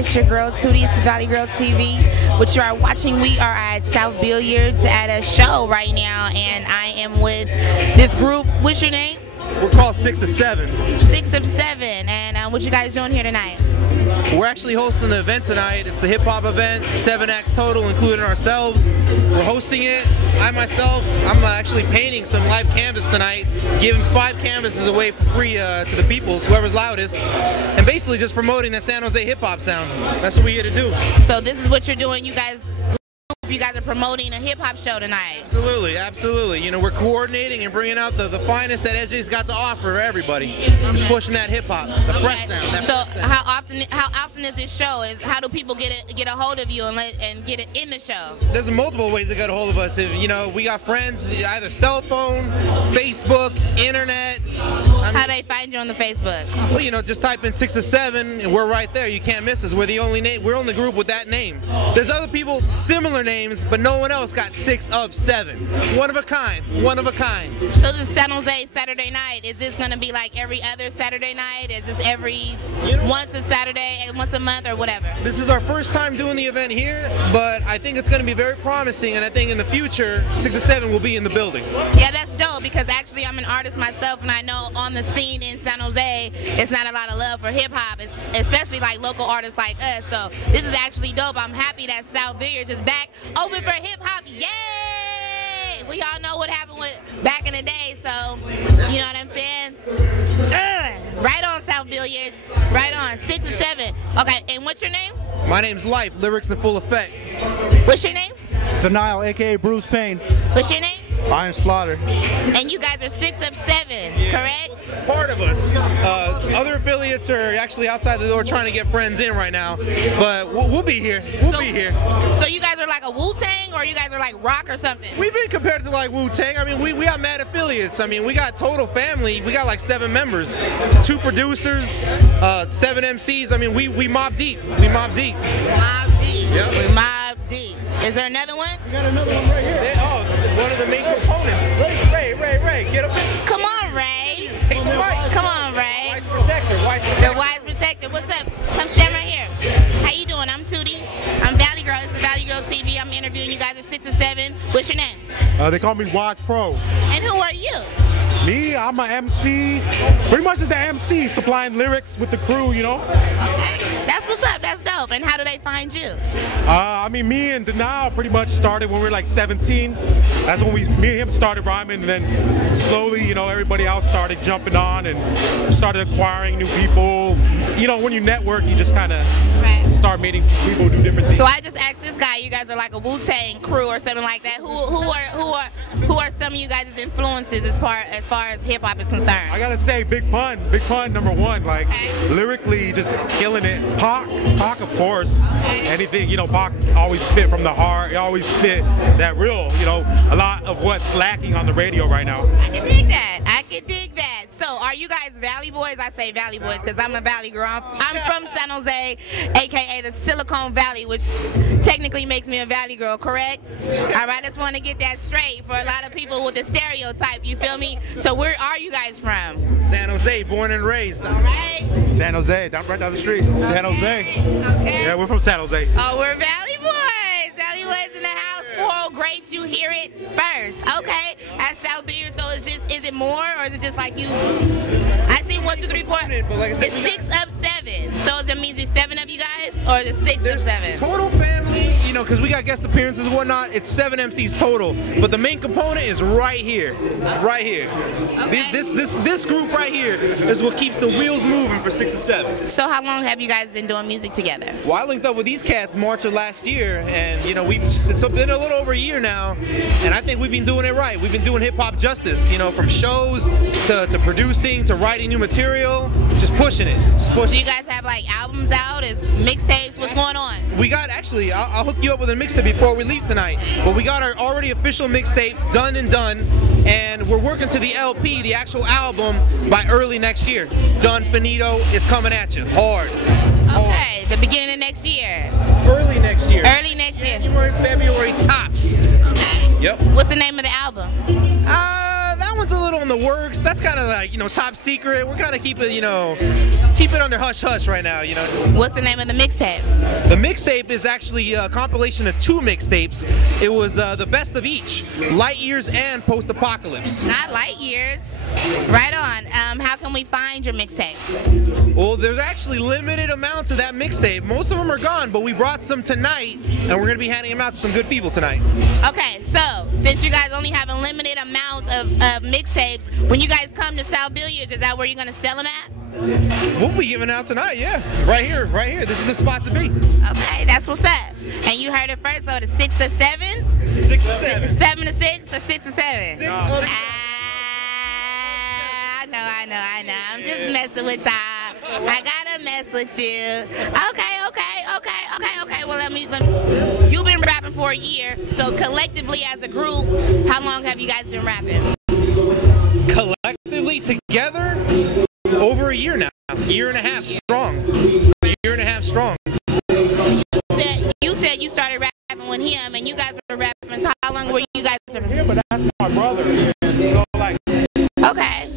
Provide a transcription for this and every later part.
it's your girl Tootie. It's Gurl TV. What you are watching, we are at South Billiards at a show right now, and I am with this group. What's your name? We're called 6 of 7. 6 of 7, and what you guys doing here tonight? We're actually hosting an event tonight. It's a hip-hop event, 7 acts total, including ourselves. We're hosting it. I'm actually painting some live canvas tonight, giving 5 canvases away for free to the people, whoever's loudest, and basically just promoting the San Jose hip-hop sound. That's what we're here to do. So this is what you're doing, you guys are promoting a hip-hop show tonight. Absolutely, absolutely. You know, we're coordinating and bringing out the finest that SJ's got to offer for everybody. Just pushing that hip-hop, the fresh sound. So how often is this show? How do people get a hold of you and get it in the show? There's multiple ways to get a hold of us. If, you know, we got friends, either cell phone, Facebook, internet. How do they find you on the Facebook? Well, you know, just type in 6 of 7 and we're right there. You can't miss us. We're the only group with that name. There's other people similar names, but no one else got 6 of 7. One of a kind. One of a kind. So this San Jose Saturday night, is this going to be like every other Saturday night? Is this every once a Saturday, once a month, or whatever? This is our first time doing the event here, but I think it's going to be very promising, and I think in the future 6 of 7 will be in the building. Yeah, that's dope, because actually I'm an artist myself, and I know on the scene in San Jose it's not a lot of love for hip-hop, especially like local artists like us. So this is actually dope. I'm happy that South Billiards is back open for hip-hop. Yay! We all know what happened back in the day, so you know what I'm saying? Right on, South Billiards. Right on. 6 of 7. Okay, and what's your name? My name's Life, lyrics in full effect. What's your name? Denial, aka Bruce Payne. What's your name? Iron Slaughter. And you guys are 6 of 7, correct? Part of us. Other affiliates are actually outside the door trying to get friends in right now, but we'll be here. We'll be here. So you guys are like a Wu-Tang, or you guys are like rock or something? We've been compared to like Wu-Tang. I mean, we got mad affiliates. I mean, we got total family. We got like 7 members, 2 producers, 7 MCs. I mean, we mob deep. We mob deep. Mob deep. Yep. We mob deep. Is there another one? We got another one right here. Oh, one of the main components. Ray, get up here. Come on, Ray. Take the mic. Come on, Ray. Wise protector. The wise protector. What's up? Come stand right here. How you doing? I'm Tootie. I'm Valley Girl. This is Gurl TV. I'm interviewing you guys at 6 of 7. What's your name? They call me Wise Pro. And who are you? Me, I'm an MC. Pretty much just the MC, supplying lyrics with the crew, you know? Okay. That's what's up. That's dope. And how do they find you? I mean, me and Denial pretty much started when we were like 17. That's when me and him started rhyming, and then slowly, you know, everybody else started jumping on and started acquiring new people. You know, when you network, you just kind of start meeting people who do different things. So I just asked this guy, you guys are like a Wu-Tang crew or something like that. Who are some of you guys' influences as far as hip hop is concerned? I gotta say, Big Pun, #1. Like lyrically, just killing it. Pac, of course. Anything, you know, Pac always spit from the heart. He always spit that real, you know, a lot of what's lacking on the radio right now. I can dig that. I can dig that. So are you guys Valley boys? I say Valley boys because I'm a Valley girl. I'm from San Jose, aka the Silicon Valley, which technically makes me a Valley girl, correct? All right, I just want to get that straight for a lot of people with the stereotype, you feel me? So where are you guys from? San Jose, born and raised. All right. San Jose, right down the street. San Jose. Okay. Yeah, we're from San Jose. Oh, we're Valley boys. Valley boys in the house. Oh, great, you hear it first. Okay, at South Billiards, so is it more, or is it just like you? I see 1, 2, 3, 4. It's 6 of 7. So that means it's 7 of you guys, or is it 6 of 7? Total family, you know, because we got guest appearances and whatnot, it's 7 MCs total. But the main component is right here. Right here. Okay. This group right here is what keeps the wheels moving for 6 of 7. So how long have you guys been doing music together? Well, I linked up with these cats March of last year, and you know, it's been a little over a year now, and I think we've been doing it right. We've been doing hip-hop justice, you know, from shows to producing to writing new material, just pushing it. Do you guys have like albums out? Is mixtapes? What's going on? We got, actually, I'll hook you up with a mixtape before we leave tonight, but we got our already official mixtape done, and we're working to the LP, the actual album, by early next year. Done, finito, is coming at you, hard. Okay, the beginning of next year. Early next year. Early next year. January, February, tops. Okay. Yep. What's the name of the album? That one's a little the works. That's kind of like, you know, top secret. We're kind of keep it, you know, keep it under hush hush right now, you know. What's the name of the mixtape? The mixtape is actually a compilation of 2 mixtapes. It was the best of each, Light Years and Post Apocalypse. Not Light Years. Right on. How can we find your mixtape? Well, there's actually limited amounts of that mixtape. Most of them are gone, but we brought some tonight, and we're gonna be handing them out to some good people tonight. Okay, so since you guys only have a limited amount of mixtapes, when you guys come to South Billiards, is that where you're gonna sell them at? We'll be giving out tonight, yeah. Right here, right here. This is the spot to be. Okay, that's what's up. And you heard it first, so the 6 or 7? 6 or 7. 7 to 6 or 6 or 7? 6 I know. I'm just messing with y'all. I gotta mess with you. Okay. Well, you've been rapping for a year, so collectively as a group, how long have you guys been rapping? Collectively together, over a year now. Year and a half strong. A year and a half strong. You said you started rapping with him, and you guys were rapping. So how long were you guys rapping? Yeah, but that's my brother. So like. Okay.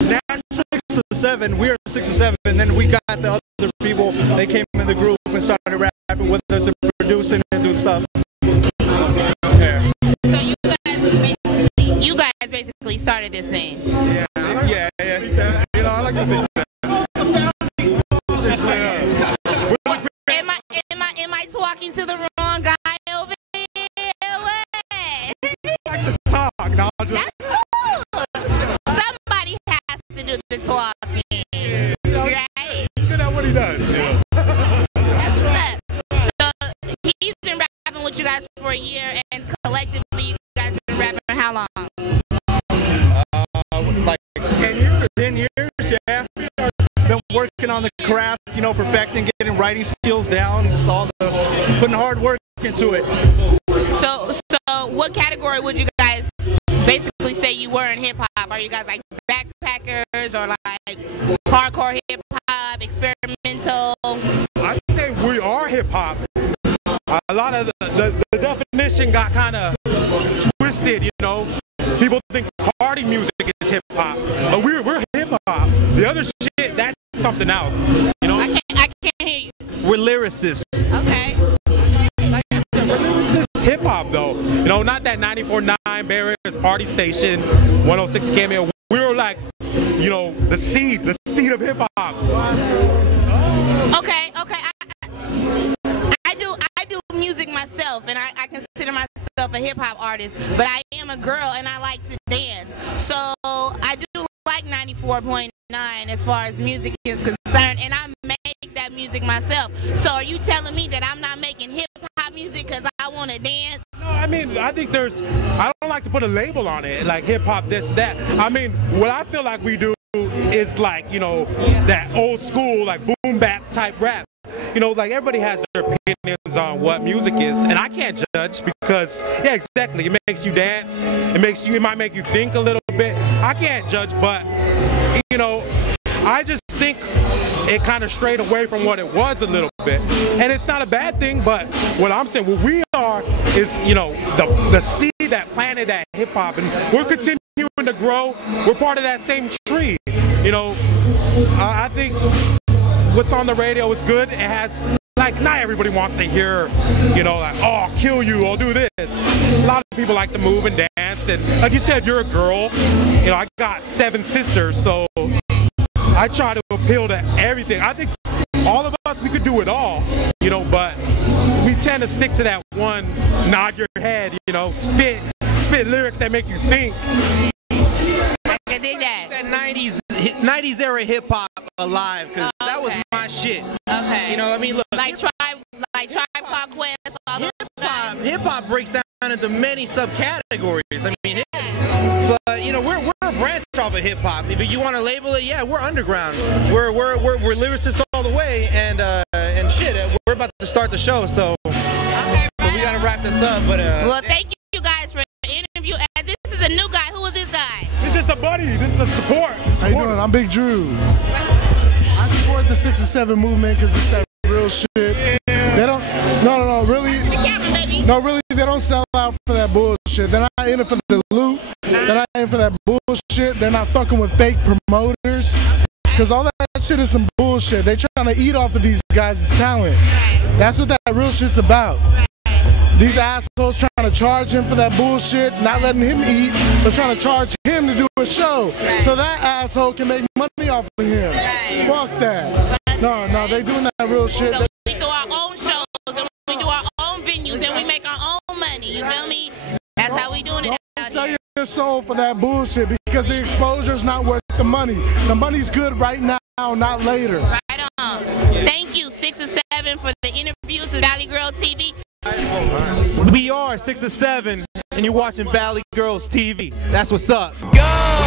Now 6 or 7, we're 6 or 7, and then we got the other people. They came in the group and started rapping with us and producing and doing stuff. Yeah. So you guys basically started this thing. Yeah. You know, I like to think that. Am I talking to the wrong guy over here? Likes to talk. No, that's cool. Somebody has to do the talking, right? He's good at what he does. Yeah. That's what's up. So he's been rapping with you guys for a year, and collectively you guys been rapping for how long? Like 10 years. 10 years, yeah. Been working on the craft, you know, perfecting, getting writing skills down, just putting hard work into it. So what category would you guys basically say you were in hip hop? Are you guys like backpackers or like hardcore hip hop, experimental? I say we are hip hop. A lot of the definition got kind of twisted, you know. People think party music is hip hop, but we're hip hop. The other shit, that's something else, you know. I can't hear you. We're lyricists. Okay. Like I said, we're lyricists hip hop though. You know, not that 94.9 Barriers Party Station, 106 Cameo. We're like, you know, the seed of hip hop. Okay. I do music myself, and I consider myself a hip hop artist, but I am a girl and I like to dance. So I do like 94.9 as far as music is concerned, and I make that music myself. So are you telling me that I'm not making hip hop music because I want to dance? No, I mean, I think I don't like to put a label on it, like hip hop, this, that. I mean, what I feel like we do is like, you know, that old school, like boom bap type rap. You know, like everybody has their opinions on what music is, and I can't judge because, yeah, exactly. It makes you dance. It might make you think a little bit. I can't judge, but, you know, I just think it kind of strayed away from what it was a little bit. And it's not a bad thing, but what I'm saying, what we are is, you know, the seed that planted that hip hop, and we're continuing to grow. We're part of that same tree. You know, I think what's on the radio is good. It has, like, not everybody wants to hear, you know, like, oh, I'll kill you, I'll do this. A lot of people like to move and dance, and like you said, you're a girl. You know, I got 7 sisters, so I try to appeal to everything. I think all of us, we could do it all, you know, but we tend to stick to that one, nod your head, you know, spit lyrics that make you think. I dig that. That 90s era hip hop alive, because that was my shit. Okay. You know, I mean, look. Like Tribe Called Quest, all those guys. Hip hop breaks down into many subcategories. I mean, but you know, we're a branch off of hip hop. If you want to label it, yeah, we're underground. We're lyricists all the way, and shit. We're about to start the show, so we gotta wrap this up. But well, thank you guys for the interview. And this is a new guy. Who is this guy? It's just a buddy. This is a support. How you doing? I'm Big Drew. I support the 6 or 7 movement because it's that real shit. They don't. No, really. The camera, baby. No, really, they don't sell out for that bullshit. They're not in it for the loot. They're not in for that bullshit. They're not fucking with fake promoters. Because all that shit is some bullshit. They trying to eat off of these guys' talent. That's what that real shit's about. These assholes trying to charge him for that bullshit, not letting him eat, but trying to charge him to do a show. So that asshole can make money off of him. Fuck that. No, they doing that real shit. So we do our own shows, and we do our own venues, and we make our own money. You feel me? That's how we doing it out Sell here. your soul for that bullshit because the exposure's not worth the money. The money's good right now, not later. Right on. Thank you, 6 or 7, for the interviews with Valley Gurl TV. We are 6 or 7, and you're watching Valley Girls TV. That's what's up. Go!